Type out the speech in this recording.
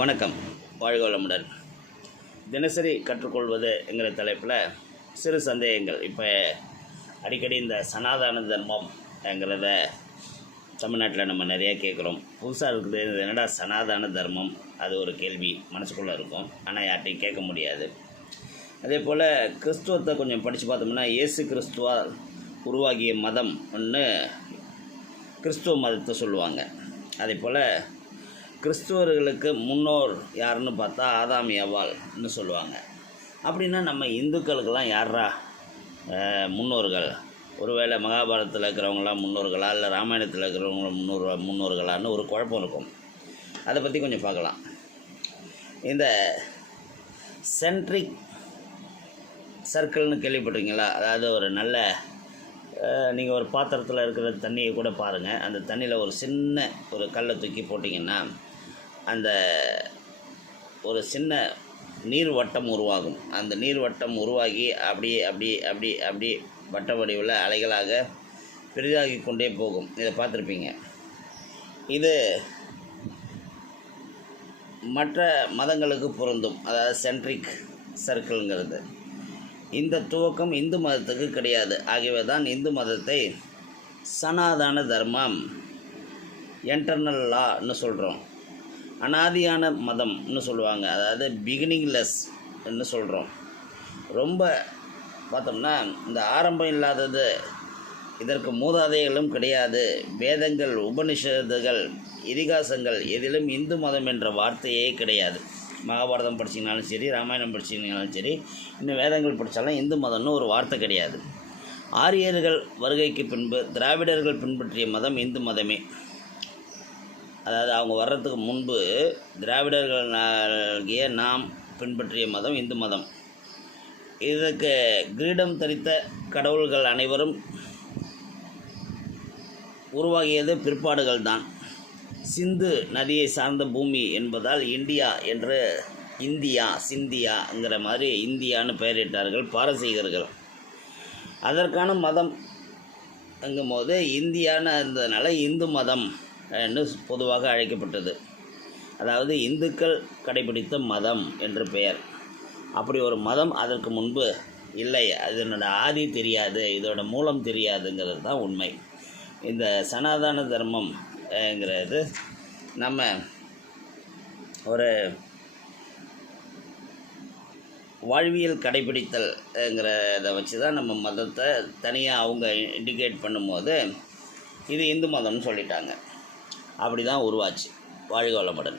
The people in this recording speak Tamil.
வணக்கம். வாழ்க வளமுடன். தினசரி கற்றுக்கொள்வது என்கிற தலைப்பில் சிறு சந்தேகங்கள். இப்போ அடிக்கடி இந்த சனாதன தர்மம் என்கிறத தமிழ்நாட்டில் நம்ம நிறைய கேட்குறோம் புதுசாக இருக்குது. இது என்னடா சனாதன தர்மம்? அது ஒரு கேள்வி மனசுக்குள்ளே இருக்கும். ஆனால் யார்ட்டையும் கேட்க முடியாது. அதே போல் கிறிஸ்துவத்தை கொஞ்சம் படித்து பார்த்தோம்னா இயேசு கிறிஸ்துவால் உருவாகிய மதம் ஒன்று கிறிஸ்துவ மதத்தை சொல்லுவாங்க. அதே போல் கிறிஸ்துவர்களுக்கு முன்னோர் யாருன்னு பார்த்தா ஆதாம் ஏவாள்னு சொல்லுவாங்க. அப்படின்னா நம்ம இந்துக்களுக்கெல்லாம் யாரா முன்னோர்கள். ஒருவேளை மகாபாரதத்தில் இருக்கிறவங்களாம் முன்னோர்களா? இல்லை ராமாயணத்தில் இருக்கிறவங்க முன்னோர் முன்னோர்களான்னு ஒரு குழப்பம் இருக்கும். அதை பற்றி கொஞ்சம் பார்க்கலாம். இந்த சென்ட்ரிக் சர்க்கிள்னு கேள்விப்பட்டிருக்கீங்களா? அதாவது ஒரு நல்ல நீங்கள் ஒரு பாத்திரத்தில் இருக்கிற தண்ணியை கூட பாருங்கள் அந்த தண்ணியில் ஒரு சின்ன ஒரு கல்லை தூக்கி போட்டிங்கன்னா அந்த ஒரு சின்ன நீர் வட்டம் உருவாகும். அந்த நீர் வட்டம் உருவாகி அப்படியே அப்படி அப்படி அப்படி வட்ட வடிவில் அலைகளாக பெரிதாகி கொண்டே போகும். இதை பார்த்துருப்பீங்க. இது மற்ற மதங்களுக்கு பொருந்தும். அதாவது சென்ட்ரிக் சர்க்கிள்ங்கிறது இந்த துவக்கம் இந்து மதத்துக்கு கிடையாது. ஆகியவை தான் இந்து மதத்தை சனாதன தர்மம் என்டர்னல் லான்னு சொல்கிறோம் அனாதியான மதம்னு சொல்லுவாங்க. அதாவது பிகினிங்லெஸ்ன்னு சொல்கிறோம் ரொம்ப பார்த்தோம்னா இந்த ஆரம்பம் இல்லாதது இதற்கு மூதாதைகளும் கிடையாது. வேதங்கள் உபனிஷத்துகள் இதிகாசங்கள் எதிலும் இந்து மதம் என்ற வார்த்தையே கிடையாது. மகாபாரதம் படிச்சிங்கனாலும் சரி ராமாயணம் படிச்சிங்கனாலும் சரி இன்னும் வேதங்கள் படித்தாலும் இந்து மதம்னு ஒரு வார்த்தை கிடையாது. ஆரியர்கள் வருகைக்கு பின்பு திராவிடர்கள் பின்பற்றிய மதம் இந்து மதமே. அதாவது அவங்க வர்றதுக்கு முன்பு திராவிடர்கள் ஆகிய நாம் பின்பற்றிய மதம் இந்து மதம். இதற்கு கிரீடம் தரித்த கடவுள்கள் அனைவரும் உருவாகியது பிற்பாடுகள் தான் சிந்து நதியை சார்ந்த பூமி என்பதால் இந்தியா என்று இந்தியா சிந்தியாங்கிற மாதிரி இந்தியான்னு பெயரிட்டார்கள் பாரசீகர்கள். அதற்கான மதம் எங்கும்போது இந்தியான்னு இருந்ததுனால இந்து மதம் என்று பொதுவாக அழைக்கப்பட்டது. அதாவது இந்துக்கள் கடைபிடித்த மதம் என்று பெயர். அப்படி ஒரு மதம் அதற்கு முன்பு இல்லை. அதனோட ஆதி தெரியாது. இதோட மூலம் தெரியாதுங்கிறது தான் உண்மை. இந்த சனாதன தர்மம்ங்கிறது நம்ம ஒரு வாழ்வியல் கடைபிடித்தல்ங்கிறத வச்சு தான் நம்ம மதத்தை தனியாக அவங்க இண்டிகேட் பண்ணும்போது இது இந்து மதம்னு சொல்லிட்டாங்க. அப்படி தான் உருவாச்சு. வாழ்க வளமுடன்.